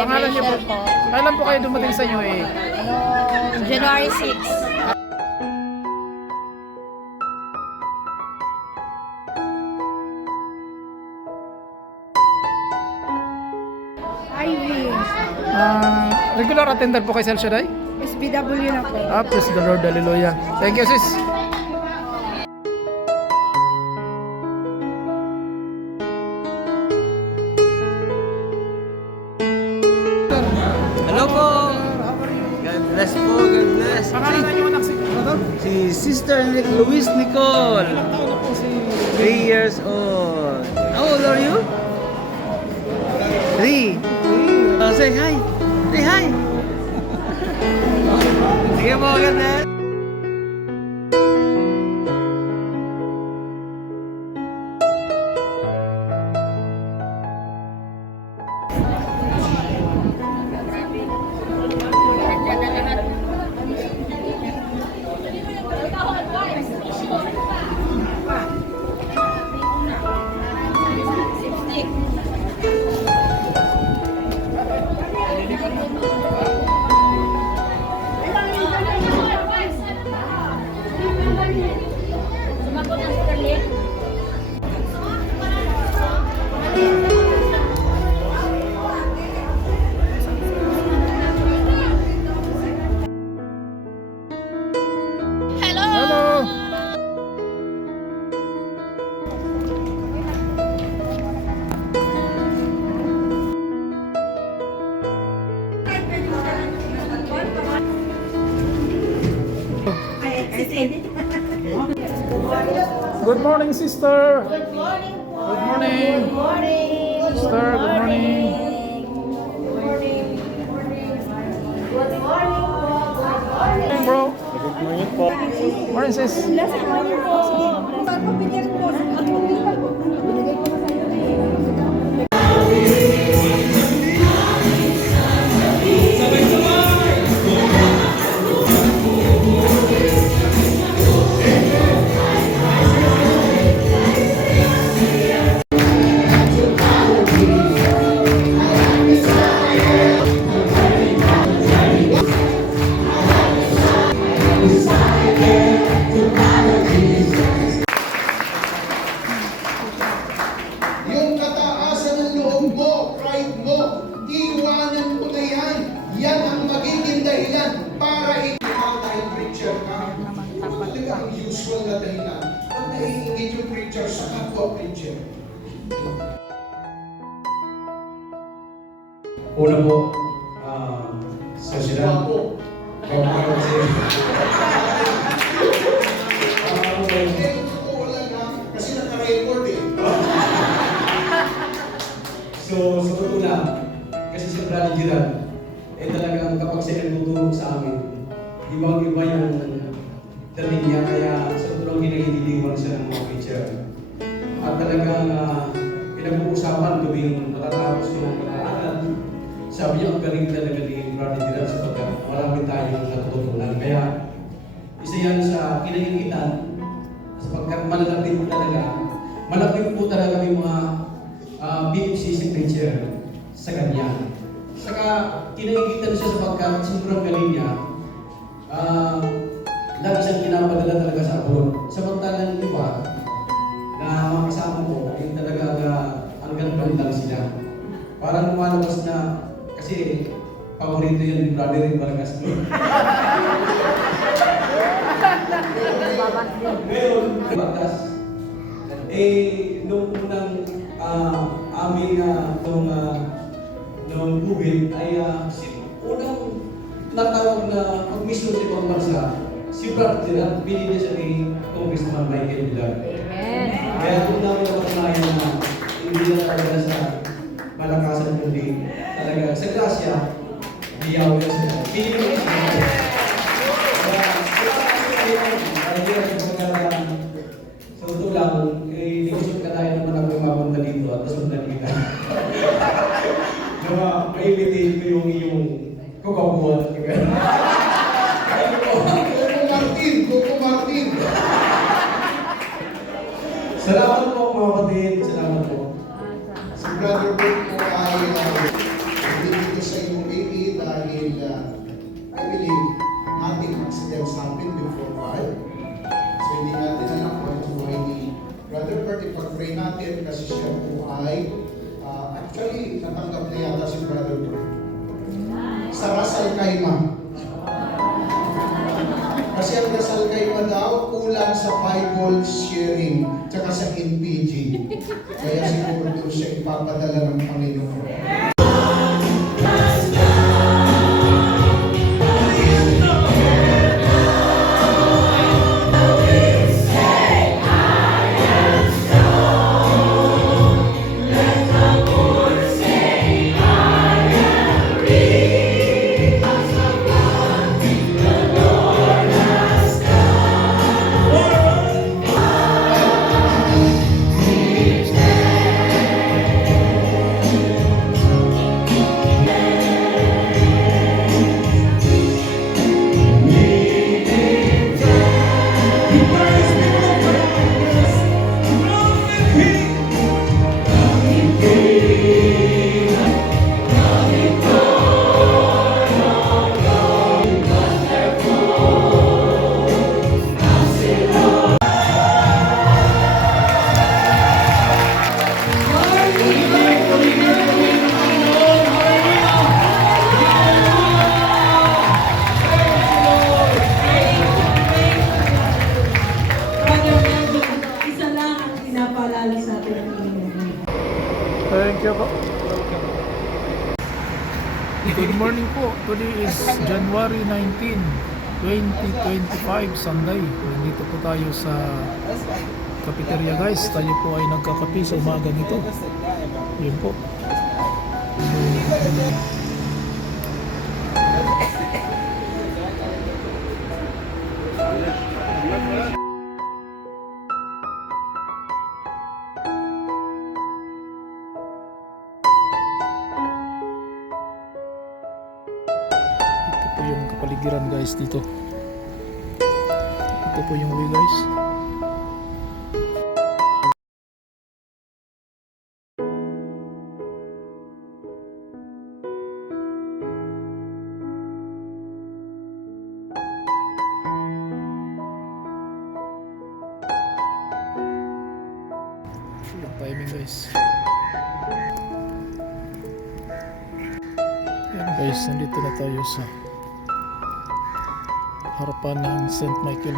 Pangalan niyo po? Kailan po kayo dumating sa UAE? January 6. Ivy. Regular attendant po kay Sel Shaddai? SBW na po. Praise the Lord, hallelujah. Thank you, sis. Hello po! God bless po, God bless. Pangalan niyo anak si brother? Si Sister Luis Nicole, Ilang taon na po si 3 years old. How old are you? 3. Say hi. Say hi. Sige po, God bless. Hello! Good morning, sister. Good morning po. Good morning. Good morning. Sister, good morning. Good morning po. Good morning. Morning, bro. Good morning po. Morning, sis. Last morning po. Saan po pinili po? Binigay ko na sa'yo na Yung kataasan ng loob mo, pride mo, iwanan mo na yan. Yan ang magiging dahilan para ikaw dahil preacher ka. Talaga ang usual na dahilan. Pag naiingit yung preacher sa kapwa preacher. Una po, sa sila. Wapo. Eh, totoo lang ha, kasi naka-record eh. So, sa totoo lang, kasi si Brother Gerald, talagang kapag siya nagtutulong sa amin, ibang-iba yung dating niya, kaya sa totoo lang ginagidiliwan siya ng mga preacher. At talagang pinag-uusapan tuwing matatapos ko ng pag-aaral, sabi niya, ang galing talaga ni Brother Gerald sapagkat marami tayong natututunan. Kaya, isa yan sa kinaiinitan, sapagkat malalapit po talaga may mga BFCC preacher sa kanya. Saka, kinaiinitan siya sapagkat sobrang galing niya, lagi siyang pinapadala talaga sa abroad. Samantalang iba, na mga kasama ko, ay talaga ang ganda lang sila. Parang lumalabas na, kasi paborito yan ni Brother Vargas. Ngayon, batas. Nung unang aming nung COVID ay unang natawag na mag-mission sa ibang bansa, si Brother Gerald, binili siya ni Congressman Michael Villar. Kaya kung namin napatunayan na hindi na talaga sa malakasan kundi talaga sa grasya, hiyaw na siya. Binili siya. Sa totoo lang, negosyo ka tayo naman ako mapunta dito at nasundan kita. Na ma-imitate ko yung iyong kukabuhan at kagaya. Coco Martin. Salamat po mga kapatid. Salamat po. Si I believe nothing accidents happen before God. So hindi natin alam kung ano buhay ni Brother Bert. Ipag-pray natin kasi siya po ay actually natanggap na yata si Brother Bert sa Rasal Kaima. Kasi ang Rasal Kaima daw kulang sa Bible sharing tsaka sa NPG. Kaya siguro doon siya ipapadala ng Panginoon. Brother Melvin, isa lang ang pinapaalala sa atin ng Panginoon. Thank you po. Good morning po. Today is January 19, 2025, Sunday. Nandito po tayo sa cafeteria guys. Tayo po ay nagkakape sa umaga nito. Yun po. Ito po yung kapaligiran guys dito. Ito po yung way guys. Yung timing guys. Yan guys, nandito na tayo sa harapan ng St. Michael.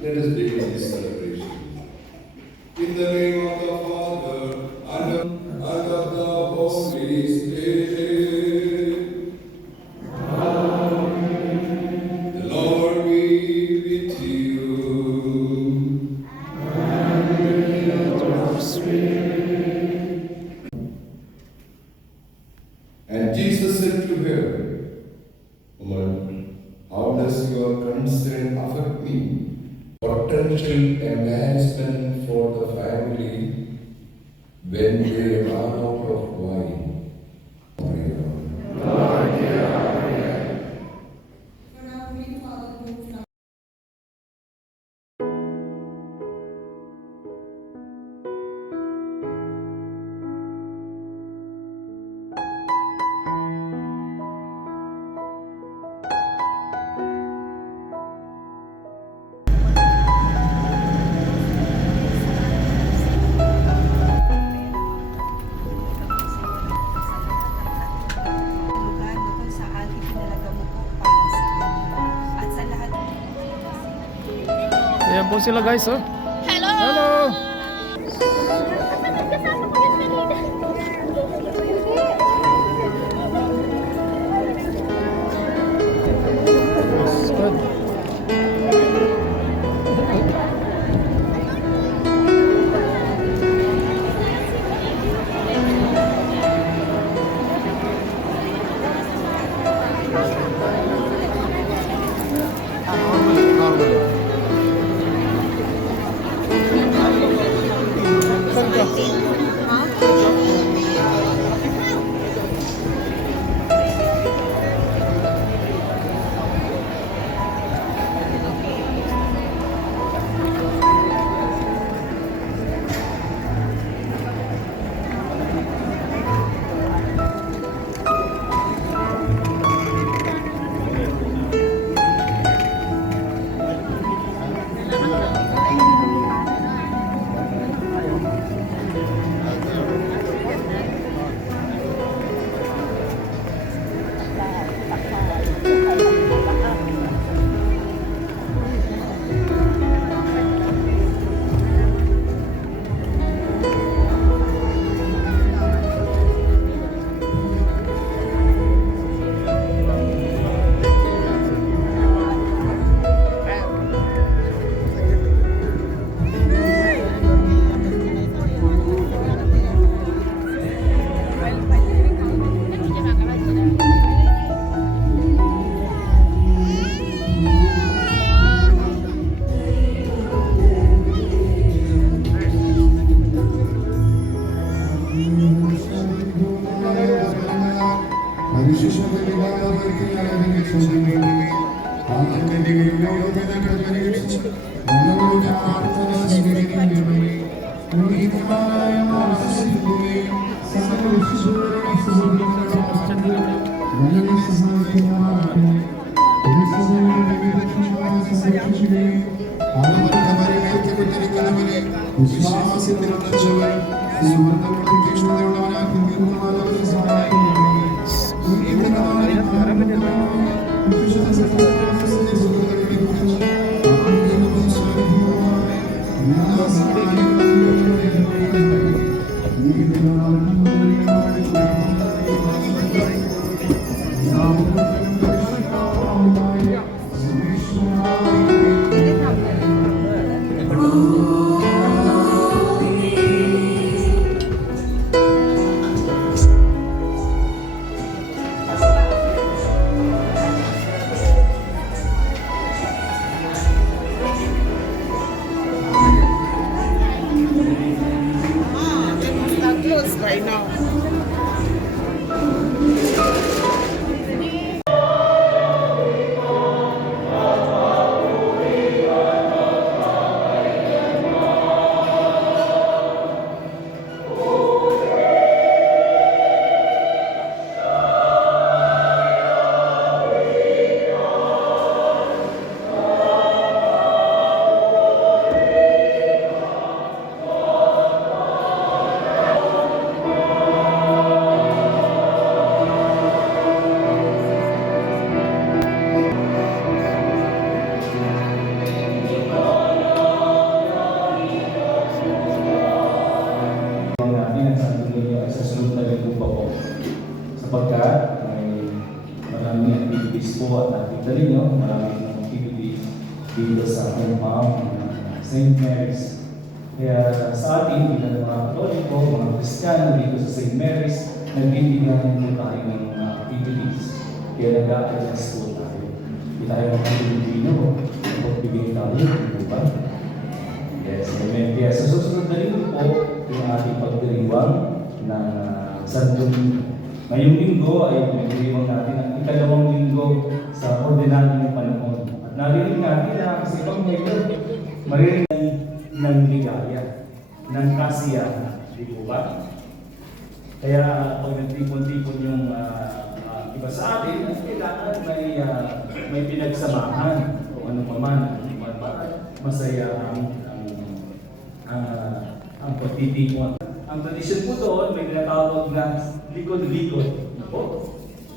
Let us begin this celebration. In the name of the Father, and of the Holy Spirit. The Lord be with you. And Jesus said to her, Woman, how does your concern affect me? Potential embarrassment for the family when they run out of wine. Ayan po sila guys, oh. Hello! Hello! That's good. Saan ka? Sapagkat may maraming activities po at nakita rin nyo, maraming activities dito sa aking mom, St. Mary's. Kaya sa atin, bilang mga Katoliko, mga Kristiyano dito sa St. Mary's, nagbibigyan po tayo ng mga activities. Kaya nag-a-adjust po tayo. Hindi tayo mga Pilipino, magbibigay tayo, di ba? Yes, amen. Kaya sa susunod na rin po, yung ating pagdiriwang ng Santo ngayong linggo ay pinagdiriwang natin ang ikalawang linggo sa ordinaryong panahon. At narinig natin na kasi ibang ngayon, marinig ng ligaya, ng kasiyahan. Di po ba? Kaya pag nagtipon-tipon yung iba sa atin, kailangan may pinagsamahan o ano pa man, masaya ang pagtitipon. Ang tradisyon po doon, may tinatawag na likod-likod.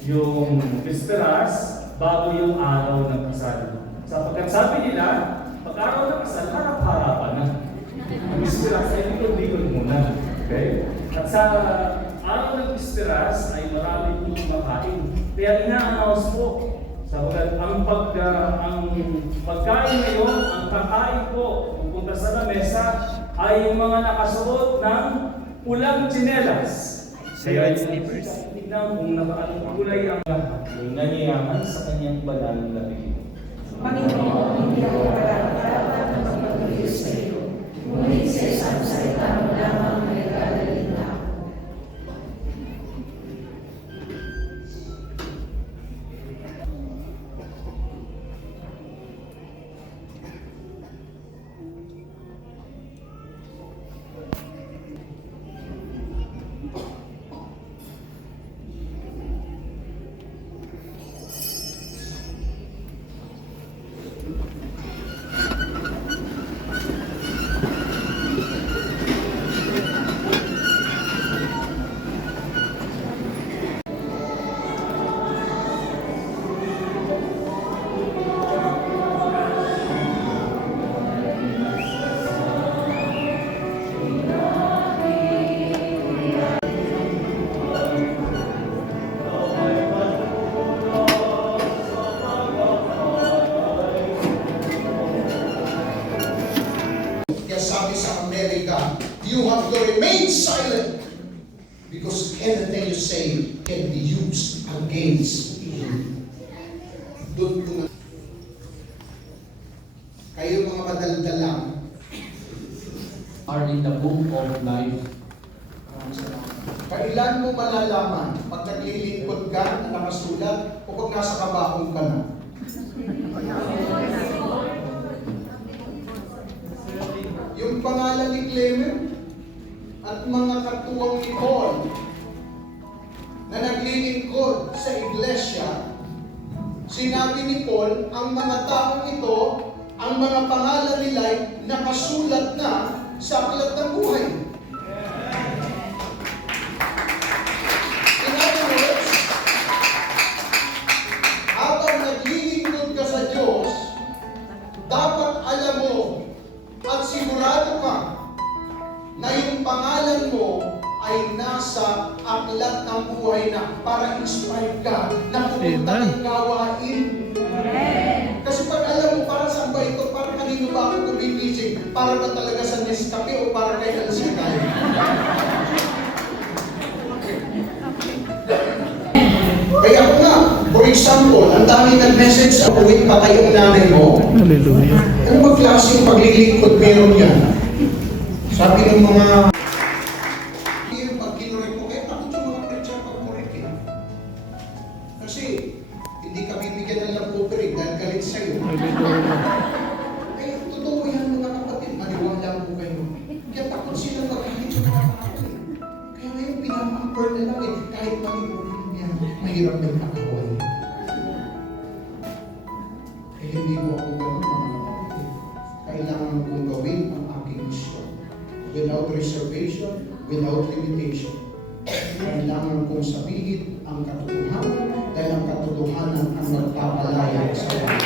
Yung Vesperas, bago yung araw ng kasal. Sapagkat sabi nila, pag pagkaraw ng kasal, harap-harapan na. Ang Pispiras ay likod-likod muna. Okay? At sa araw ng Pispiras ay marami pong makain. Kaya ina-announce po, sabagat ang pagkain ngayon, ang kakain po, pupunta sa lamesa, ay yung mga nakasuot ng pulang tsinelas. Kaya tignan kung nakaalang kulay ang lahat, yung nanyayaman sa kanyang banal na bibig. Panginoon, hindi ako malalapat na magpatuloy sa iyo. Ngunit sa isang salita mo lamang ay gagaling na ako. Kaya sabi sa Amerika, you have to remain silent because anything you say can be used against you. Doon po na. Kayo mga madaldalang Are in the book of life. kailan mo malalaman pag naglilingkod ka na nakasulat o pag nasa kabakong ka na? Yung pangalan ni Clement at mga katuwang ni Paul na naglilingkod sa iglesia, sinabi ni Paul, ang mga taong ito, ang mga pangalan nila'y nakasulat na sa aklat ng buhay. In other words, habang naglilingkod ka sa Diyos, dapat alam mo at sigurado ka na yung pangalan mo ay nasa aklat ng buhay na para inspired ka na pupunta Amen. ng gawain. Kasi pag alam mo para saan ba ito, para kanino ba ako gumigising? Para ba talaga sa Nescafe o para kay Alcicay? Kaya ako nga, for example, ang dami nag-message sa uwing patay yung nanay mo. Hallelujah. Ano ba klaseng paglilingkod meron yan? Sabi ng mga yung pag kinurek mo, kaya takot yung mga preacher pag kurek eh. Kasi hindi ka bibigyan ng lampupirig dahil galit sa'yo. Hallelujah. Kaya totoo yan mga kapatid, maniwala po kayo. Kaya takot sila magalit yung mga tao eh. Kaya ngayon pinapamper na lang eh, kahit maniwala niya, mahirap ng kakaway. Eh hindi mo ako ganun mga kapatid. Kailangan kong gawin ang aking misyon. Without reservation, without limitation. Kailangan kong sabihin ang katotohanan dahil ang katotohanan ang magpapalaya sa akin.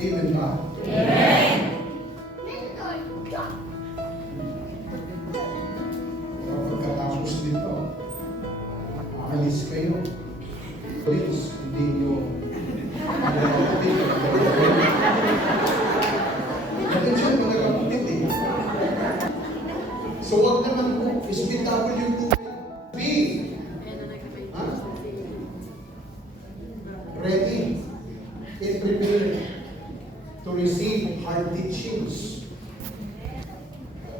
Amen ba? Pagkatapos nito, aalis kayo. Please, hindi nyo attention mga kapatid eh. So wag naman po, SPW2B. Ha? Ready and prepared to receive hard teachings.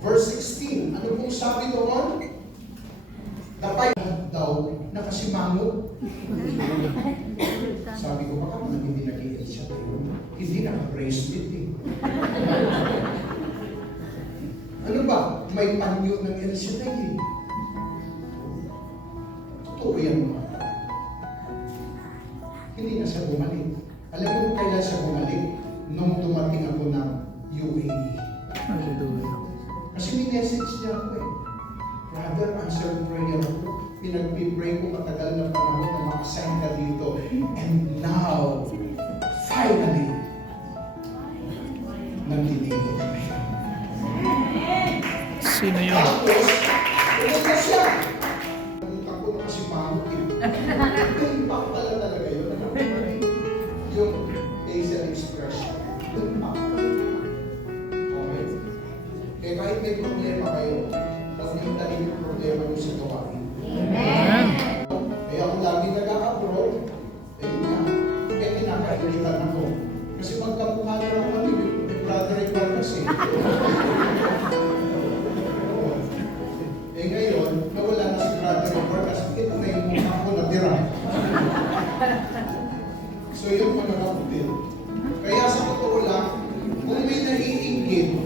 Verse 16, ano pong sabi doon? Napay daw nakasimango. Sabi ko, baka naman hindi nag-iil siya tayo. Hindi naka-bracelet eh. Ano ba? May panyo ng El Shaddai eh. Totoo yan mga. Hindi na siya bumalik. Alam mo kung kailan siya bumalik? Nung dumating ako ng UAE. Hallelujah. Kasi may message niya ako eh. Brother, answer prayer ako. Pinag-pray ko matagal na panahon na makasign ka dito. Impact pala talaga yun. Yung facial expression. Impact. Okay? Kaya kahit may problema kayo, huwag niyong tanin yung problema niyo sa gawain. Amen. Kaya kung lagi nag-a-abroad, ayun nga, kaya kinakainitan ako. Kasi magkamukha na lang kami, may brother and brothers eh. Eh ngayon, nawala na si brother and brothers, ito na yung mukha ko natira. So yun mga kapatid. Kaya sa totoo lang, kung may naiinggit,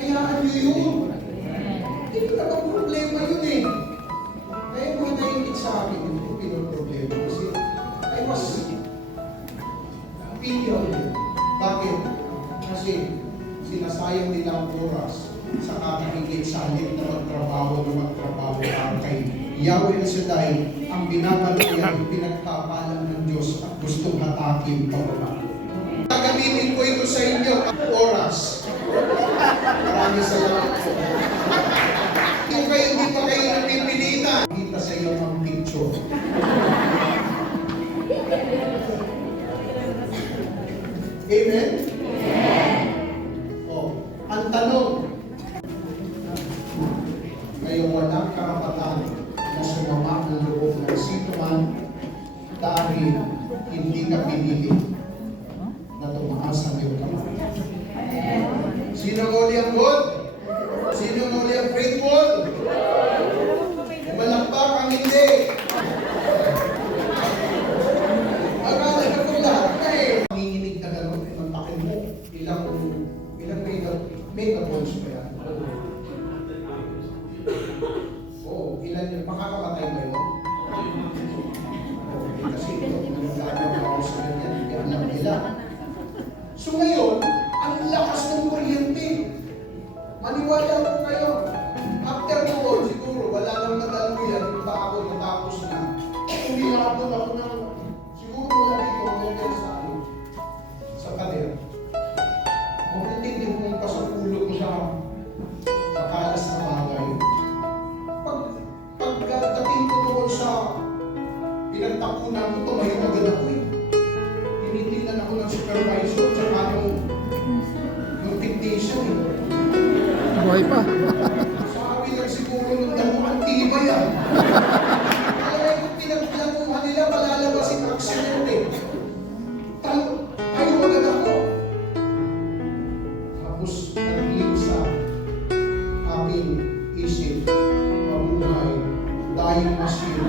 hayaan nyo yun. Hindi ko naman problema yun eh. Kaya mga naiinggit sa akin, hindi ko pinoproblema. Kasi I was pitiable. Bakit? Kasi sinasayang nila ang oras sa kakakigit sa halip na magtrabaho para kay Yahweh Shaddai ang binabantayan, pinagpapalan ng Diyos at gustong hatakin pababa. Gagamitin ko ito sa inyo ang oras. Maraming salamat po. Kung kayo hindi pa kayo napipilitan, kita sa iyo ang picture. Amen? Oh, ang tanong, ngayon walang karapatan na sumama ang loob ng sino man dahil hindi ka pinili na tumaas ang iyong kamay. Sino ang uli ang good? Sino ang uli ang faithful? Malakpak ang hindi. Akala ka kung lahat na eh. Nanginginig na gano'n, mantakin mo. Ilang megavolts pa yan. Oo, ilan yun? Makakamatay ba yun? Okay, kasi ito, naglalagay ako sa ganyan, hindi alam nila. So ngayon, ang lakas ng kuryente. Maniwala ko kayo. After noon, siguro, wala nang nadaluyan, yung ako natapos na. Umilapon ako ng, siguro wala dito, sa pader. Mabuti din kung pasupulo ko sa makalas na bagay. Pagdating ko doon sa pinagtakunan ko, tumayo agad ako eh. Tinitingnan ako ng supervisor, tsaka yung technician eh. Buhay pa. Sabi lang siguro nung damuhan, tibay ah. Alam mo, pinaglanuhan nila, malalabas yung accident eh. Tayo agad ako. Tapos nag-link sa aking isip, mabuhay, dying machine.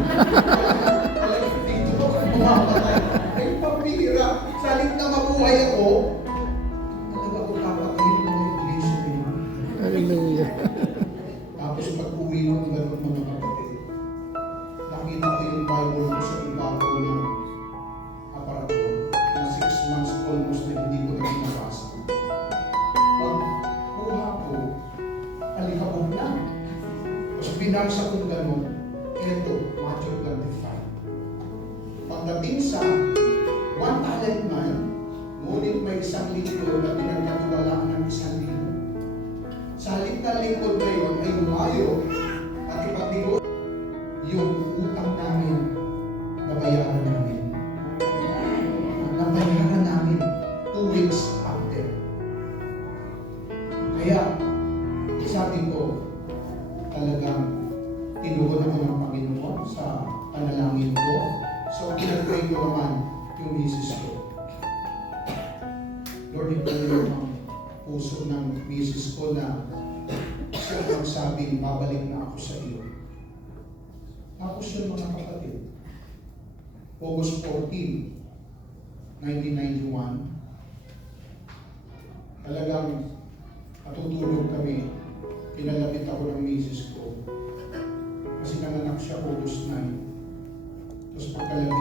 Alam mo, dito ako mamamatay. Ay, pambira. Sa halip na mabuhay ako, talaga ako papatayin ng mga iglesia nila. Hallelujah. Tapos pag-uwi ko ng ganun mga kapatid, nakita ko yung Bible ko sa ibabaw ng aparato na 6 months almost na hindi ko na binabasa. Pag kuha ko, alikabog na. Tapos binasa ko ganun, eto, Matthew 25. Pagdating sa 1 talent man, ngunit may 1 lingkod na pinagkatiwalaan ng 1 lingkod. Sa halip na lingkod na yun ay umayo at ipagdigo yung utang namin nabayaran namin. Nabayaran namin 2 weeks after. Kaya, sabi ko, talagang tinugon ako ng Panginoon sa panalangin ko. So, pinag-pray ko naman yung misis ko. Lord, ito yung puso ng misis ko na siya magsabing babalik na ako sa iyo. Tapos yun mga kapatid, August 14, 1991, talagang natutulog kami. Pinalapit ako ng misis ko. Kasi nanganak siya August 9. Tapos pagkalapit